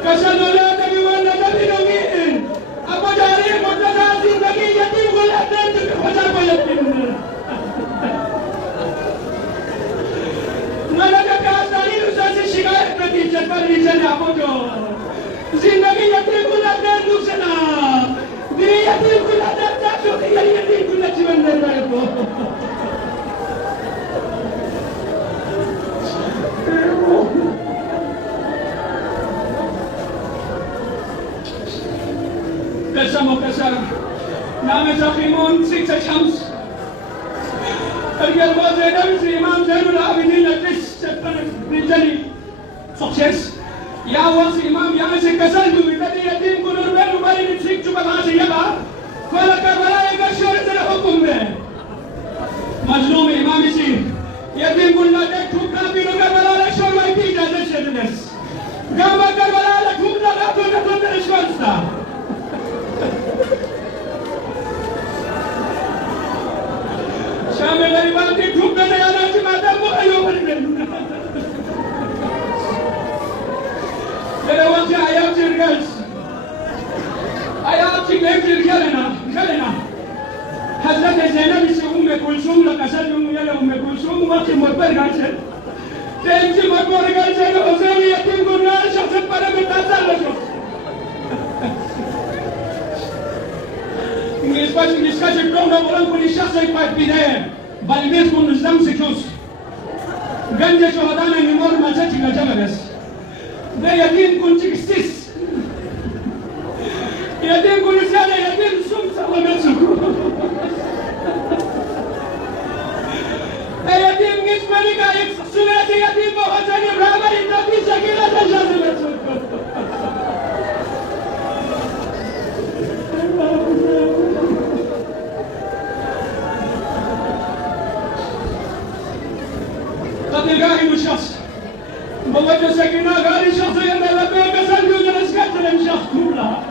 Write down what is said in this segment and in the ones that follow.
Kasanola tabiwan na tabi nungin. Ako dari mo na natin naging परिचय आपको जिंदगी यतीम को लड़ने दूसरा दिल यतीम को लड़ने छोटी यतीम को जीवन निर्माण को कसम नाम ज़खीमोन सिक्स शम्स अगर वो ज़ैनब से इमाम ज़ैनुल आबिदीन अट्लीस्ट चप्पल रिजनी सक्सेस या वो से इमाम यहाँ से कसर दूँ इतनी यतीम को नूर उबारी ने सिख चुका वहाँ से यबा कोला करबला एक शोर तेरे हुक्म में मजलूम इमाम इसी यतीम को लाते ठुकरा भी लोग करबला ले शोर वाई थी जाते शेदनेस गाँव करबला ले ठुकरा लातों ने तो तेरे श्वास था शाम मेरी बात की ठुक करने वाला की माता वो आयो बन गई तेरे वक्त आया चिरगल्स आया चिरगल चिरगलेना हज़रत ज़ैनब से कुलसूम लकसर ये कुलसूम वक्त मरपर गाचे तेंची मरपर गाचे हुसैन यतीम गुनाह शख्स पर में ताज़ा लजो इसका चिट्ठों का बोलन को निशा से पाठ भी है बलबीर को निज़ाम से क्योंस गंजे शोहदा ने निमोर मचा चिंगा जबरदस्त दे यकीन कुंची किस यकीन कुनिशा ने यकीन सुम साला में सुकू यकीन किस मनी का एक सुने थे यकीन बहुत सारी बराबर इतनी शकीला जैसा में सुकू تلقائي الشخص بوجه سكينة غاري شخصيا لبيه كسر جو جلس كتر الشخص كلها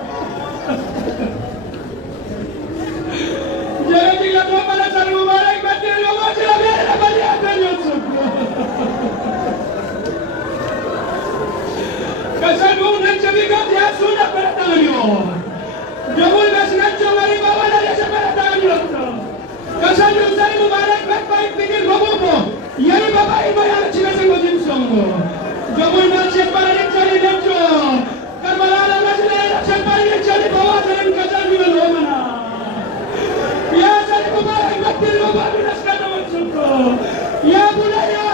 جلدي لطوة بلسر مبارك بدر الوقت لبيه لبيه أدن يوسف كسر جو نجبي قد ياسونا برتانيو جمول بس نجو مريبا ولا ليش برتانيو كسر جو سر مبارك بك بيجي بابوكو यानी बाबा इनको यार अच्छी से मुझे सुनो जब वो नशे पर चली देखो करबला नशे नशे पर चली बाबा तेरे कचर भी लो मना या सर कुमार बत्ती लो बाबी नशा तो मत सुनो या बुला या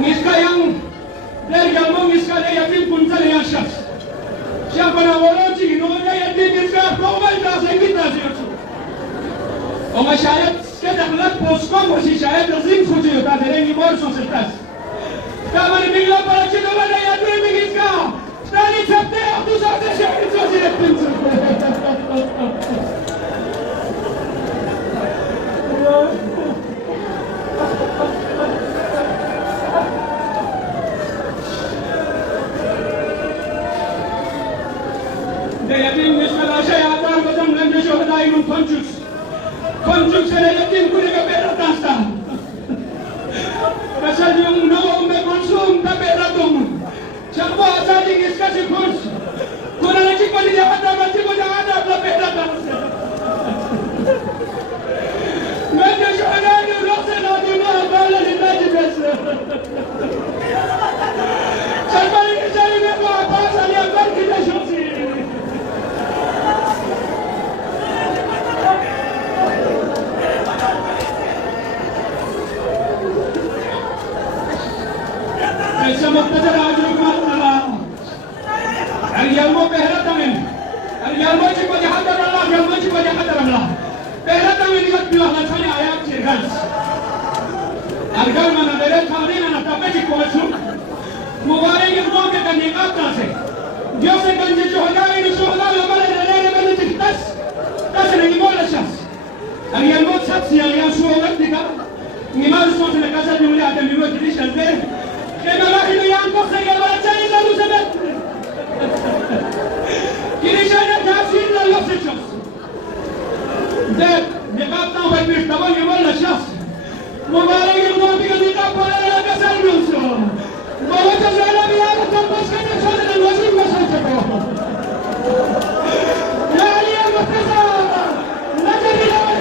Miska yang dari kampung miska le yatim punca le yang syaks. Siapa nak orang cik nomornya yatim miska kau baca kita siapa? Orang syayat kita kelak poskom masih syayat lazim suci kita dari ni bor sosialitas. Kamu ni bilang para cik nomor yatim miska. Tadi sabte aku sabte syayat sosialitas. يتيم نسبة الأشياء أعطاه بدم لم يشوه دائم كونجوس سنة يتيم كل كبيرة تاستا فسال يوم نوم بكونسوم كبيرة توم شخبو أسالي نسكاسي كونس كونا نجيك ولي جهادا ماتي كو جهادا كبيرة تاستا من يشوه دائم رأسي نادي ما أبالا لناجي بس شربالي نسالي نبو أباسا ليأبال كده شوسي ऐसे मुख्तसर आजरूक मारना अरियालमो पहला तमिन अरियालमो चिपो जहादर अल्लाह अरियालमो चिपो जहादर अल्लाह पहला तमिन इगत बिला हलसाने आया चिरगल्स अरगल मना देरे खाने ना तबे चिपो वसु मुबारक इब्नो के कन्निकात का से जो से कंजे जो हजारे नि शोहदा लबले ने बने चिकतस तस नहीं बोला शख्स अरियालमो शख्स या शो वक्त दिखा निमाज सोच ने कसर जुमले आते मिलो जिलिश करते के मलाही में यहाँ को सही गलत चाहिए तो उसे ده نقاط نوبة بيشتغل يقول الشخص مبارك الموبي اللي قبل كسر نفسه ما وجد له بيان تنبس كده شغل الوزير مسحته يا علي المرتضى نجم الأول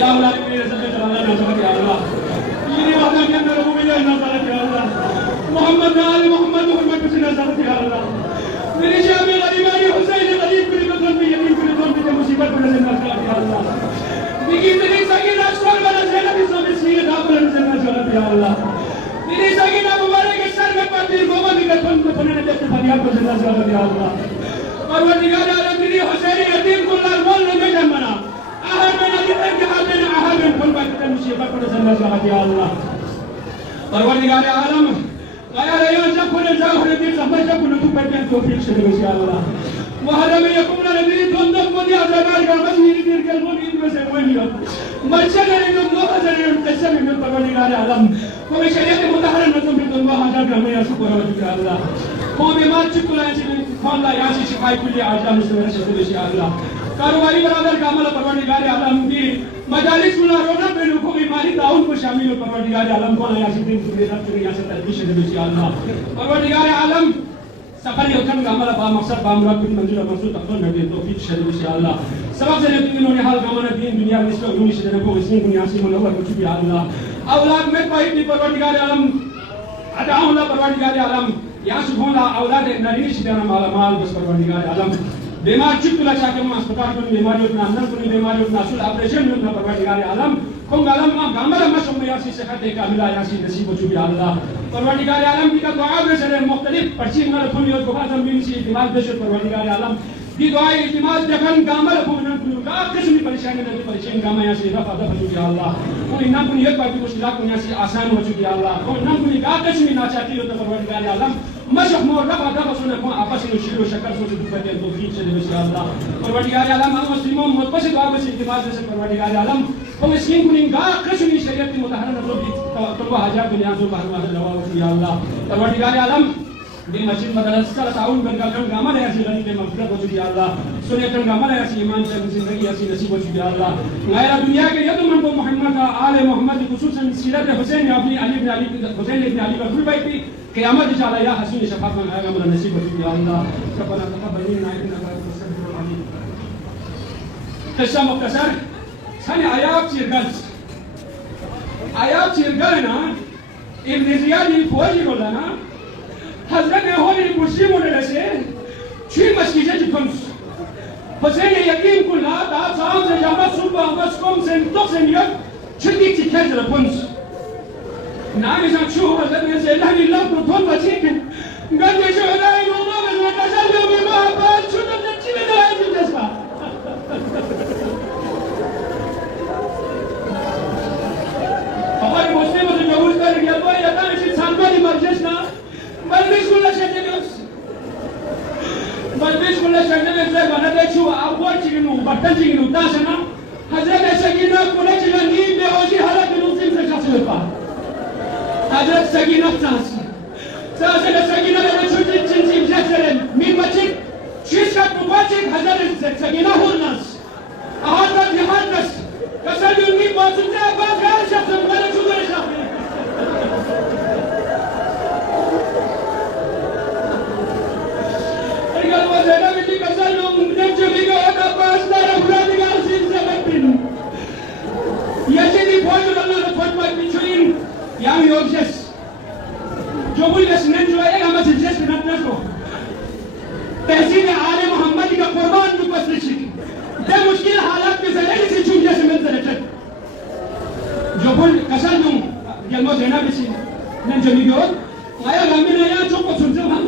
يا أولاد من يزكي الله نزكي يا الله يني وطن كنا ربوبية نزكي يا الله محمد آل محمد محمد بس نزكي يا الله من شام الغريباني حسين الغريب كل بدون بيمين كل بدون بيد مصيبة كل نزكي يا الله بيجي تري ساكن أسوار بنا زنا بيسوي سير دابر نزكي يا الله تري ساكن أبو بارك السر में पाती गोवा निकल पन नजर फरियाद को नजर या Allah परवरदिगार आलम तेरी हुसैन यतीम कुल्लार मोल में जमना आहर में नदी तक हाथ में आहर में फल बात कर मुसीबत को नजर या Allah परवरदिगार आलम आया रे जब को जाओ रे दिल समझ जब को तू पर तौफीक से दे या Allah وهذا من يكون الذي تنظم من يعتبر كما يريد الكلمون يدمس وين مرشد لهم نوزر يمتسم من परवरदिगार आलम कोई शरीयत मुतहरर नजम में दुआ हाजा करने या शुक्र है Allah قوم ما تشكل قوم لا ياسي شفاي كل اعلام مسلمين شهود يا الله कारोबारी बराबर कामल परवरदिगार आलम की मजालिस में रोना पे लोगों की माली ताउन को शामिल परवरदिगार आलम को या सिद्दीन की रब की या तदबीश दे या Allah परवरदिगार आलम सफल यकन कामल बा मकसद बा मुराद बिन मंजूर मकसूद तकन में तौफीक शरीफ या Allah सबक से लेकिन उन्होंने हाल कामना दीन दुनिया में इसको यूनिश देने को इसमें बुनियादी मनोवर को चुकी Allah औलाद में कोई भी परवरदिगार आलम अदाउन ला परवरदिगार आलम या सुबह औलाद नरीश देना माल बस परवरदिगार आलम बीमार चित्तला चाके में अस्पताल में बीमारियों में अंदर में बीमारियों में असल ऑपरेशन में परवरदिगार आलम कौन आलम में गामल में सब यासी सेहत कामिला यासी नसीब हो चुकी Allah परवरदिगार आलम की का दुआ में से मुख्तलिफ पर्ची में दुनिया को बात हम से दिमाग देश परवरदिगार आलम की दुआ इतिमाद जखन गामल भूमन का किस्म परेशानी नहीं परेशान गामा यासी रफा दफा चुकी Allah कोई ना कोई एक बात को सिला को यासी आसान हो चुकी Allah कोई ना कोई का किस्म ना चाहती हो तो परवरदिगार आलम मशक मोर रफा दफा सुने को आपस में शिरो शक्कर से दुखते हैं तौफीक से दे या Allah परवरदिगार आलम हम मुस्लिमों मुतबस दुआ में इतिमाद से परवरदिगार आलम हम इसकी कुनिंगा किस्म शरीयत की मुतहरर मतलब तो हाजा दुनिया जो बाहर लवा या Allah परवरदिगार आलम di masjid madrasah tahun berkali-kali gamal ya sih lagi memang berdoa ya Allah sunatan gamal ya sih iman dan zindagi ya sih nasib ya Allah ngaira dunia ke ya teman Muhammad ala Muhammad khususan sirat Husain ibn Ali ibn Ali Husain ibn Ali ka full baiti qiyamah inshallah ya hasun shafaat man gamal nasib ya Allah rabbana taqabbal minna innaka antas samiul alim qissa mukhtasar sani ayat sirgal na ibn Ziyad fauji bolana حضرت هوني مسلمون لسه شيء مسكينة جبنس حسين يقين كلها دا سام سے جامع صبح بس کم سے توسن يد شدي تكذر بنس نعم إذا شو حضرت من سيدنا الله نطول بسيك قد يشوف لا يقوم بس وتسلم بما بعد شو تبتدي من هاي الجزمة فقال مسلم الجوز قال يا بوي يا تاني شيء سالماني مرجسنا بلبس كل شيء زي ما نده شو أول شيء إنه بدل شيء إنه تاسنا حضرت سكينة كل شيء نيم بيوشي حالك بنوصل سكاسي لفا حضرت سكينة تاسنا سكينة لما شو تنسي بجسرن مين بچك شيء كات مباشر حضرت سكينة هو الناس أهل الناس كسر يومي باسم جاء باز غير شخص ولا شو غير شخص Zena miti kasalo mungkin juga ada pas darah berani kasih sebentin. Ya jadi poin dalam poin bicuin yang yogjes. Jobul kesenen juga yang masih jes benar ko. तहसीन आले मोहम्मद का कुर्बान भी पसरिशी दे मुश्किल हालात में ज़लेली से चुन जैसे में ज़लेट जो बोल कसर दूँ जल्मो ज़ेना बिसी नंजनी गयो आया गामी ने यार चुप को सुनते हम